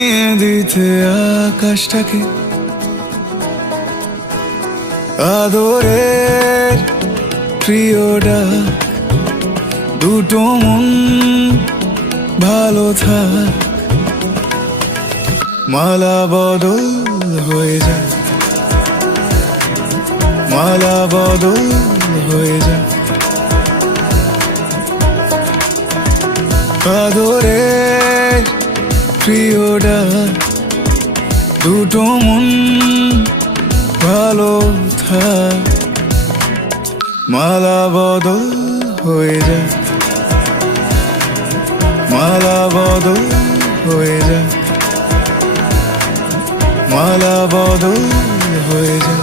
দিতে আকাশটাকে আদরের প্রিয় ডাক, দুটো মন ভালো থাক, মালা বদল হয়ে যায়, মালা বদল হয়ে যায়, আদরের প্রিয় ডাক, দুটো মন ভালো থাক, মালা বদল হয়ে যায়, মালা বদল হয়ে যায়, মালা বদল হয়ে যায়।